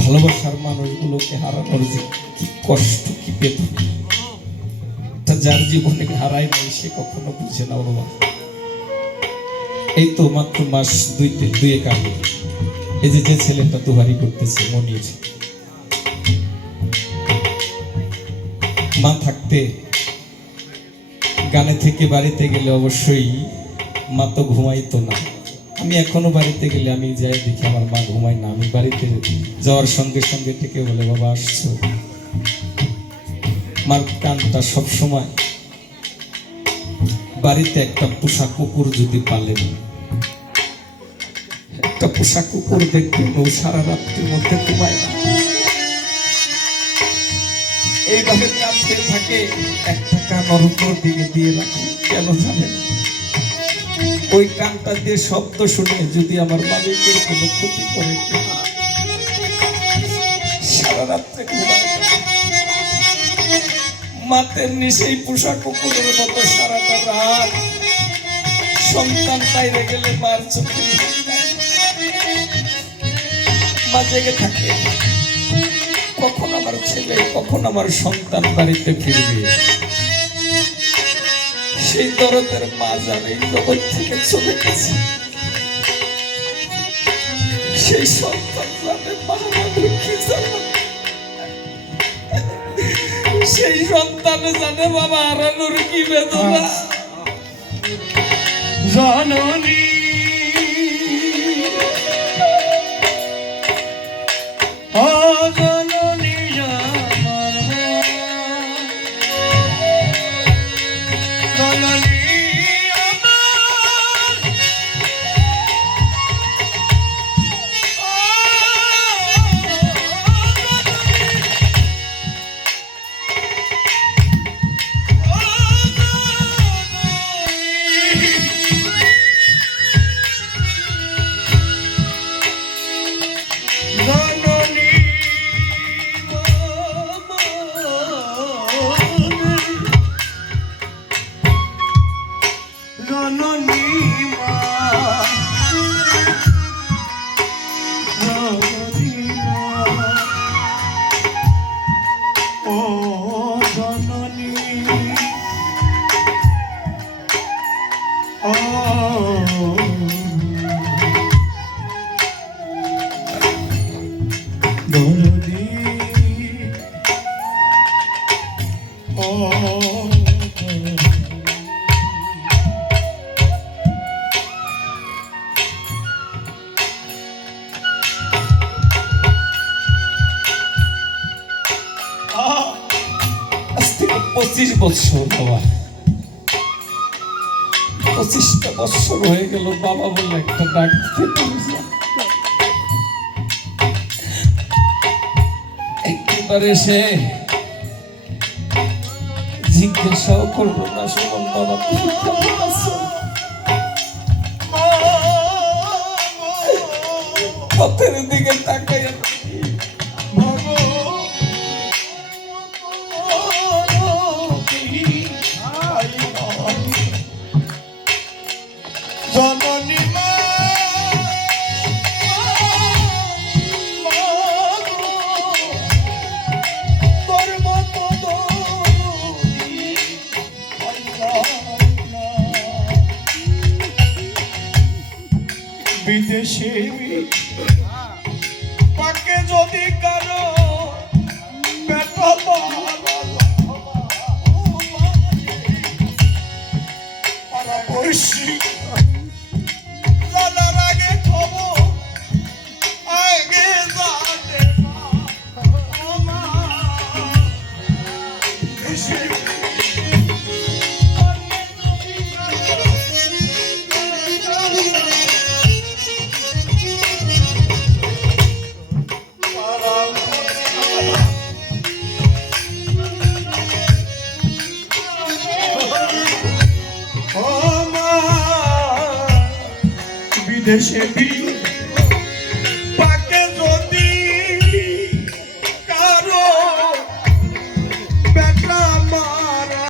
ভালোবাসার মানুষগুলোকে হারানোর যে কি কষ্ট, কি বেদনা, যার জীবনে হারায় নাই সে কখনো বুঝে না। বাবা, এই তো মাত্র মাস দুয়েক আগে এই যে ছেলেটা দুহারি করতেছে, মনির, মা থাকতে গানে থেকে বাড়িতে গেলে অবশ্যই মা তো ঘুমাইতো না। আমি এখনো বাড়িতে গেলে আমি যাই দেখি আমার মা ঘুমায় না। আমি বাড়িতে যাওয়ার সঙ্গে সঙ্গে থেকে বলে, বাবা আসছো। মার কানটা সবসময়, বাড়িতে একটা পোষা কুকুর যদি পালেন, একটা পোষা কুকুর দেখবেন ও সারা রাত্রির মধ্যে ঘুমায় না, এইভাবে কাঁদতে থাকে। একটা কান ওর উপর দিকে দিয়ে রাখো, কেন জানেন? ওই কানটা দিয়ে শব্দ শুনে যদি আমার মালিকের কোনো ক্ষতি করে, সারা রাত্রে ঘুমায় না। মাতের নিচেই পোষা কুকুরের মতো সারাটা রাত সন্তান বাইরে গেলে মার চোখে মা জেগে থাকে, কখন আমার ছেলে, কখন আমার সন্তান বাড়িতে ফিরবে। সেই দরদের মা জানে এই জগৎ থেকে চলে গেছে। সেই সন্তান জানে মা আমাদের কি জানে, সেই সন্তান জানে বাবা হারানোর কি বেদনা। জননী ও জননী জননী পঁচিশ বছর বাবা, 25টা বছর হয়ে গেল বাবা বলে একটা ডাক একেবারে সে জিজ্ঞাসাও করবো না, সুমন বাবা পথের দিকে তাকাই জননী মা তোর মতো বিদেশে পাকে যদি কারো বেটা পড়শি বিদেশে